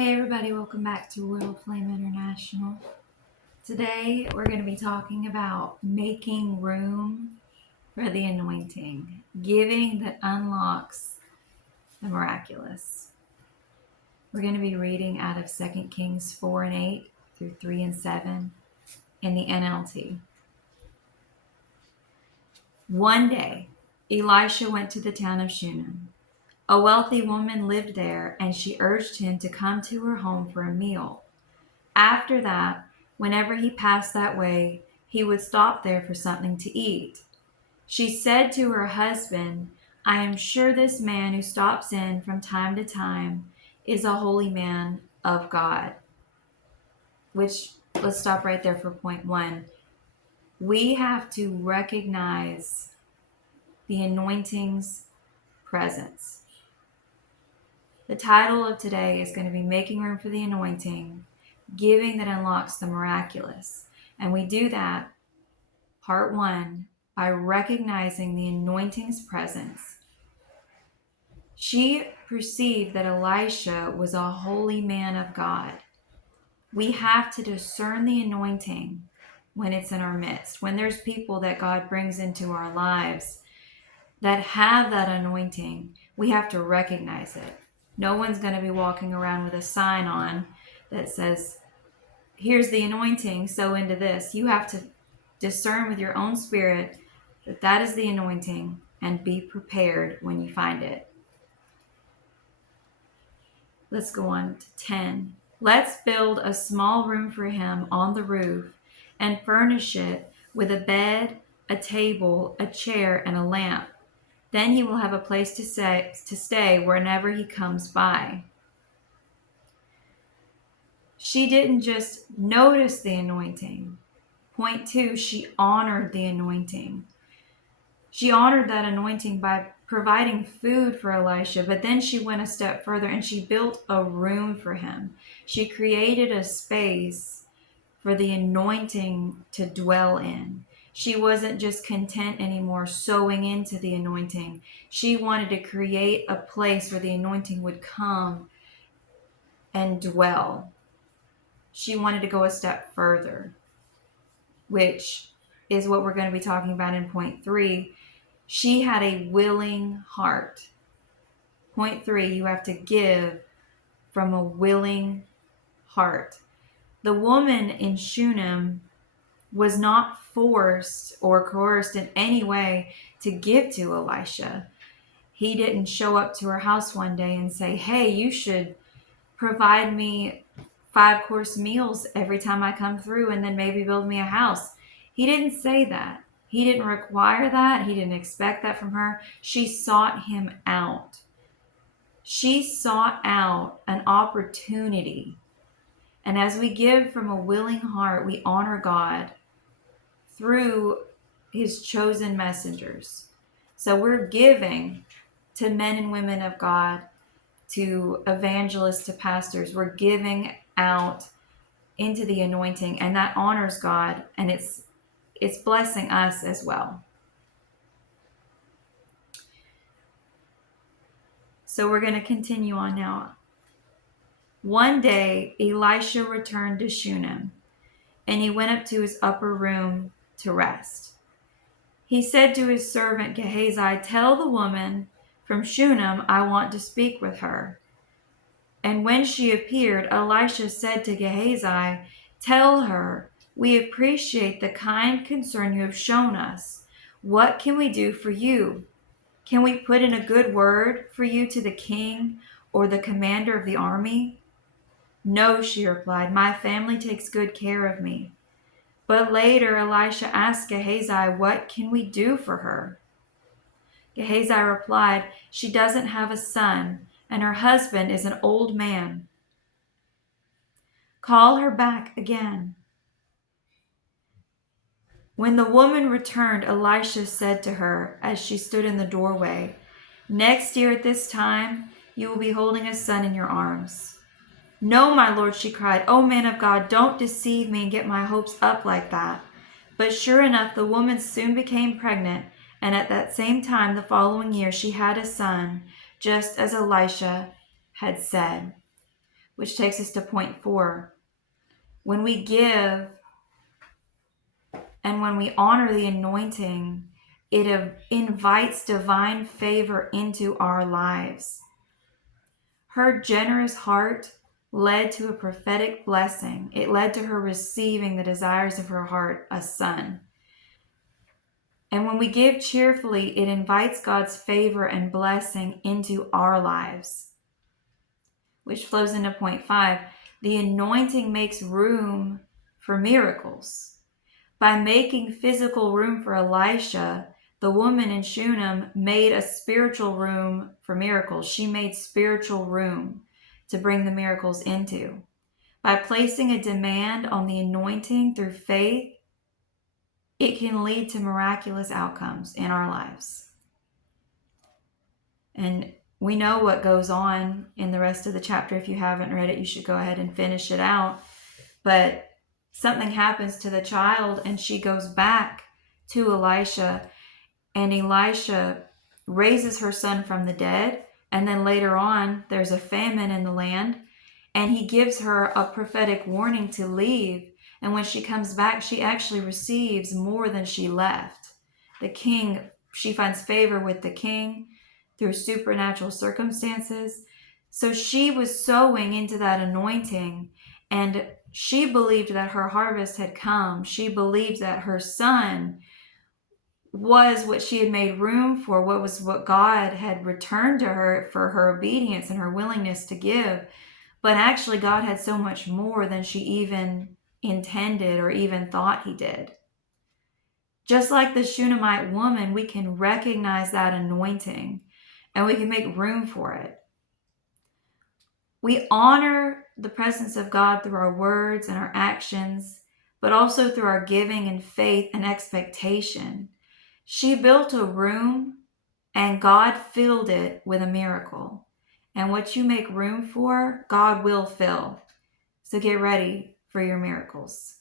Hey everybody, welcome back to Royal Flame International. Today we're going to be talking about making room for the anointing, giving that unlocks the miraculous. We're going to be reading out of 2 Kings 4 and 8 through 3 and 7 in the NLT. One day, Elisha went to the town of Shunammite. A wealthy woman lived there, and she urged him to come to her home for a meal. After that, whenever he passed that way, he would stop there for something to eat. She said to her husband, "I am sure this man who stops in from time to time is a holy man of God." Which, let's stop right there for point one. We have to recognize the anointing's presence. The title of today is going to be Making Room for the Anointing, Giving that Unlocks the Miraculous. And we do that, part one, by recognizing the anointing's presence. She perceived that Elisha was a holy man of God. We have to discern the anointing when it's in our midst. When there's people that God brings into our lives that have that anointing, we have to recognize it. No one's going to be walking around with a sign on that says, "Here's the anointing, sow into this." You have to discern with your own spirit that that is the anointing and be prepared when you find it. Let's go on to 10. Let's build a small room for him on the roof and furnish it with a bed, a table, a chair, and a lamp. Then he will have a place to stay whenever he comes by. She didn't just notice the anointing. Point two, she honored the anointing. She honored that anointing by providing food for Elisha, but then she went a step further and she built a room for him. She created a space for the anointing to dwell in. She wasn't just content anymore sowing into the anointing. She wanted to create a place where the anointing would come and dwell. She wanted to go a step further, which is what we're going to be talking about in point three. She had a willing heart. Point three, you have to give from a willing heart. The woman in Shunammite was not forced or coerced in any way to give to Elisha. He didn't show up to her house one day and say, "Hey, you should provide me 5-course meals every time I come through and then maybe build me a house." He didn't say that. He didn't require that. He didn't expect that from her. She sought him out. She sought out an opportunity. And as we give from a willing heart, we honor God through his chosen messengers. So we're giving to men and women of God, to evangelists, to pastors. We're giving out into the anointing, and that honors God, and it's blessing us as well. So we're going to continue on now. One day, Elisha returned to Shunem, and he went up to his upper room to rest. He said to his servant Gehazi, "Tell the woman from Shunem I want to speak with her." And when she appeared, Elisha said to Gehazi, "Tell her, we appreciate the kind concern you have shown us. What can we do for you? Can we put in a good word for you to the king or the commander of the army?" "No," she replied, "my family takes good care of me." But later Elisha asked Gehazi, "What can we do for her?" Gehazi replied, "She doesn't have a son, and her husband is an old man. Call her back again." When the woman returned, Elisha said to her as she stood in the doorway, "Next year at this time, you will be holding a son in your arms." "No, my lord," she cried. "Oh, man of God, don't deceive me and get my hopes up like that." But sure enough, the woman soon became pregnant, and at that same time the following year she had a son, just as Elisha had said. which takes us to point 4. When we give and when we honor the anointing, it invites divine favor into our lives. Her generous heart led to a prophetic blessing. It led to her receiving the desires of her heart, a son. And when we give cheerfully, it invites God's favor and blessing into our lives. Which flows into point 5. The anointing makes room for miracles. By making physical room for Elisha, the woman in Shunem made a spiritual room for miracles. She made spiritual room to bring the miracles into. By placing a demand on the anointing through faith, it can lead to miraculous outcomes in our lives. And we know what goes on in the rest of the chapter. If you haven't read it, you should go ahead and finish it out. But something happens to the child and she goes back to Elisha, and Elisha raises her son from the dead. And then later on, there's a famine in the land, and he gives her a prophetic warning to leave. And when she comes back, she actually receives more than she left. The king, she finds favor with the king through supernatural circumstances. So she was sowing into that anointing, and she believed that her harvest had come. She believed that her son was what she had made room for, what God had returned to her for her obedience and her willingness to give. But actually, God had so much more than she even intended or even thought he did. Just like the Shunammite woman, we can recognize that anointing and we can make room for it. We honor the presence of God through our words and our actions, but also through our giving and faith and expectation. She built a room and God filled it with a miracle. And what you make room for, God will fill. So get ready for your miracles.